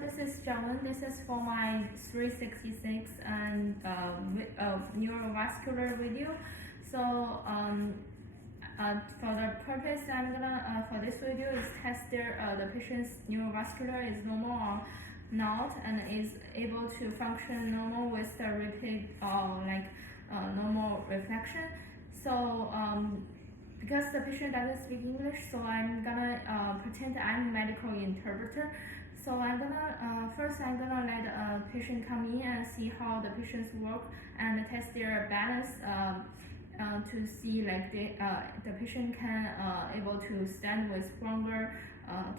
this is John. This is for my 366 and neurovascular video. So for the purpose, I'm gonna for this video is test the patient's neurovascular is normal or not, and is able to function normal with the repeat normal reflection. So because the patient doesn't speak English, so I'm gonna pretend I'm a medical interpreter. So I'm gonna first I'm gonna let a patient come in and see how the patients work and test their balance to see like the patient can able to stand with stronger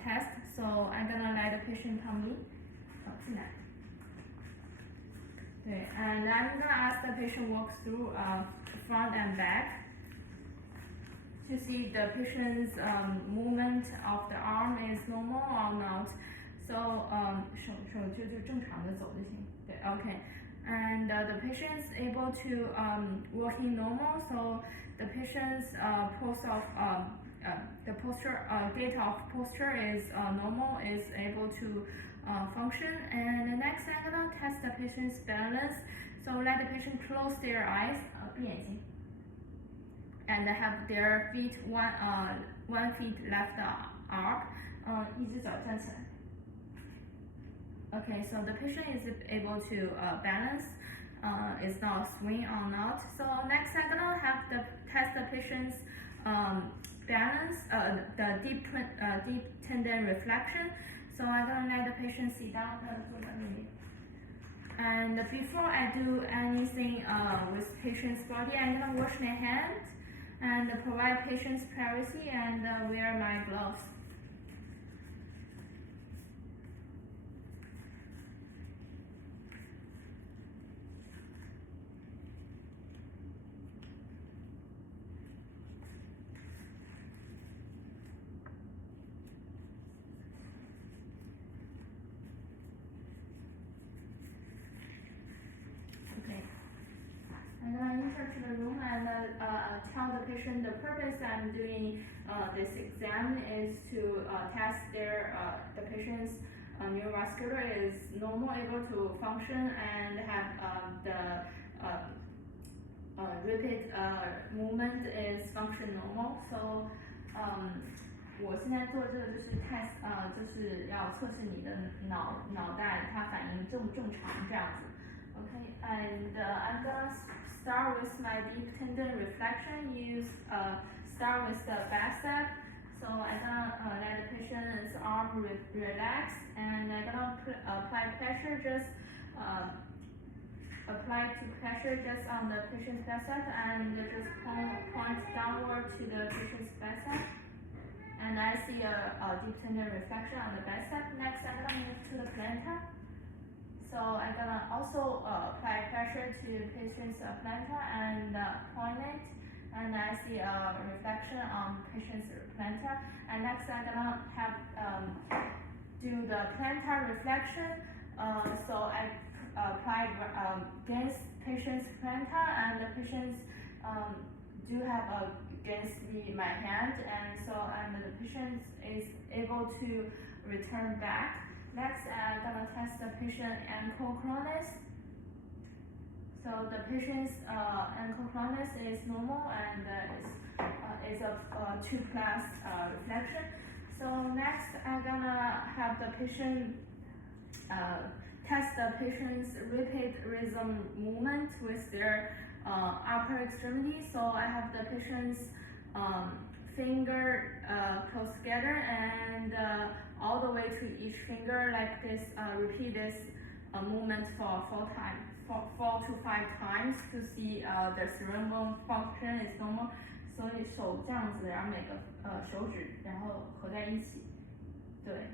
test. So I'm gonna let the patient come in. 进来。对 and I'm gonna ask the patient walk through front and back to see the patient's movement of the arm is normal or not. So 手就正常的走就行。对 ，OK。And the patient is able to walking normal. So the patient's pose of the posture gait of posture is normal, is able to function. And the next, I'm gonna test the patient's balance. So let the patient close their eyes, 闭眼睛 and have their feet one feet left up, 一只脚站起来。Okay, so the patient is able to balance, is not swing or not. So next, I'm gonna have the test the patient's balance, the deep tendon reflection. So I'm gonna let the patient sit down. And before I do anything with patient's body, I'm gonna wash my hands and provide patient's privacy and wear my gloves. Okay. I'm gonna enter to the room and tell the patient the purpose I'm doing this exam is to test the patient's neurovascular is normal, able to function and have the repeat movement is function normal. So 我现在做这个就是就是要测试你的脑袋它反应正不正常这样子。Okay, and I'm gonna start with my deep tendon reflection. Start with the back step. So I'm gonna let the patient's arm relax, and I'm gonna apply pressure just on the patient's bicep, and just point downward to the patient's bicep. And I see a deep tendon reflection on the bicep. Next, I'm gonna move to the plantar. So I'm gonna also apply pressure to the patient's plantar and point it, and I see a reflection on patient's plantar. And next, I'm gonna have do the plantar reflection. So I apply against patient's plantar, and the patients do have against my hand, and the patient is able to return back. Next, I'm gonna test the patient ankle clonus. So the patient's ankle clonus is normal and is a 2-class reflection. So next, I'm gonna have the patient test the patient's repeat rhythm movement with their upper extremity. So I have the patient's finger close together and all the way to each finger like this. Repeat this movement for 4 to 5 times to see the cerebral function is normal. 所以手这样子，然后每个手指然后合在一起，对。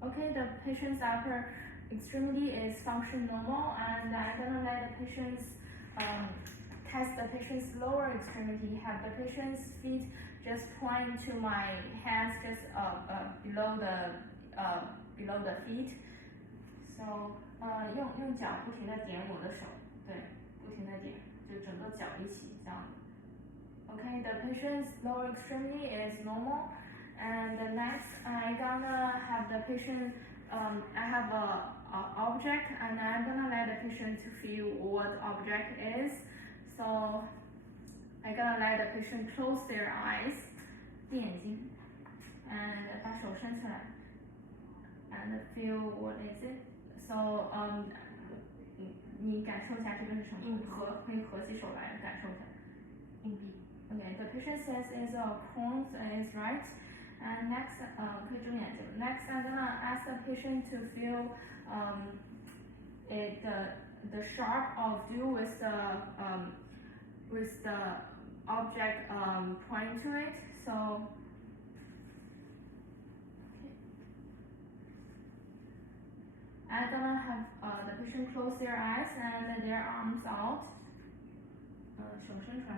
Okay, the patient's upper extremity is function normal, and I'm gonna let the patient's test the patient's lower extremity. Have the patient's feet just point to my hands, just below the feet. So 用脚不停地点我的手，对，不停地点，就整个脚一起这样。Okay, the patient's lower extremity is normal, and the next I got the patient, I have a object, and I'm gonna let the patient to feel what object is. So I'm gonna let the patient close their eyes, 闭眼睛 and 把手伸出来 and feel what is it. So 你感受一下这个是什么？可以合起手来感受一下。硬币。Okay, the patient says is coins is right. And next, 可以睁眼睛。Next, I'm gonna ask the patient to feel the sharp of dew with the object pointing to it. So I'm gonna have the patient close their eyes and their arms out. 手伸出来。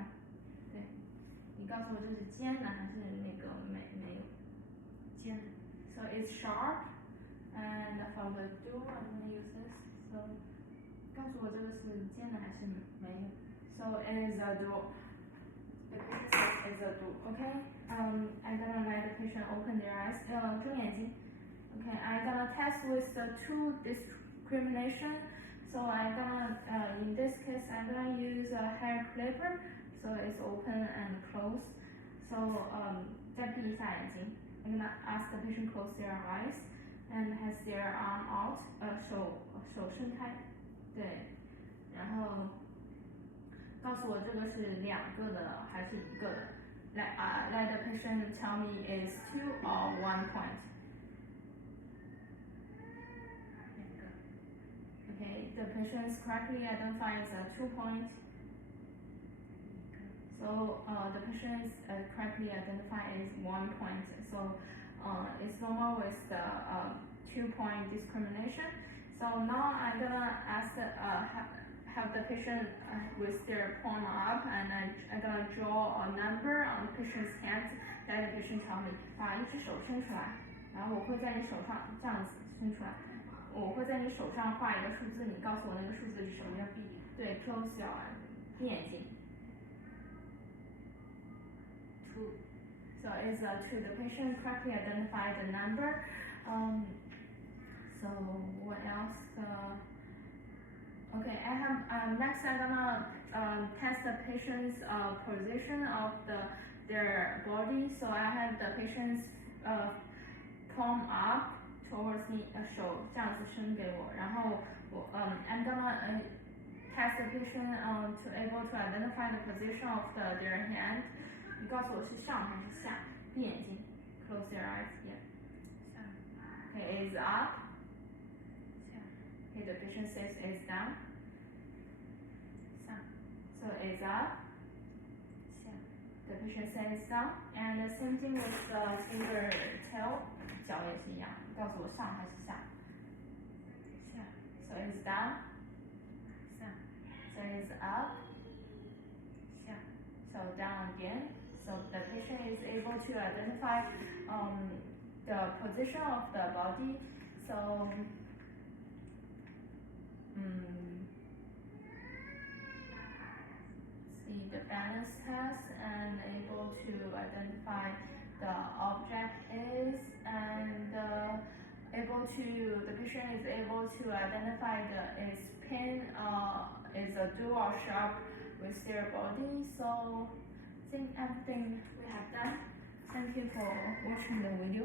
对，你告诉我这是尖的还是那个没有？尖的。So it's sharp, and from the dew, I'm gonna use this. So 告诉我这个是尖的还是没有？ So it is a dew. The patient says it's a dew. Okay. I'm gonna let the patient open their eyes. 睁眼睛。Okay, I'm gonna test with the two discrimination. So I'm gonna, in this case, I'm gonna use a hair clipper. So it's open and close. So 再闭一下眼睛。I'm gonna ask the patient close their eyes and has their arm out. 手伸开。对，然后告诉我这个是两个的还是一个的。Let the patient tell me is 2 or 1 point. Okay, the patient is correctly identified as a 2 point. So the patient is correctly identified as 1 point. So it's normal with the 2 point discrimination. So now I'm gonna ask have the patient with their palm up, and I'm gonna draw a number on the patient's hand. Let the patient tell me. 把一只手伸出来，然后我会在你手上这样子伸出来。我会在你手上画一个数字，你告诉我那个数字是什么？要闭。对 ，close your eyes， 闭眼睛。2. So it's 2. The patient correctly identified the number. So what else? Okay, I have next I'm gonna test the patient's position of their body. So I have the patient's palm up towards me, 手这样子伸给我，然后I'm gonna test the patient to able to identify the position of their hand. 你告诉我是上还是下？闭眼睛 ，close their eyes. Yeah. 下。Okay, is up. 下。Okay, the patient says is down. 上。So is up. 下。The patient says down, and the same thing with the finger tail. 脚也是一样，告诉我上还是下？下。So it's down. 下。So it's up. 下。So down again. So the patient is able to identify the position of the body. So see the balance test and able to identify the object is, and the patient is able to identify its pin is a dual or sharp with their body. So I think everything we have done. Thank you for watching the video.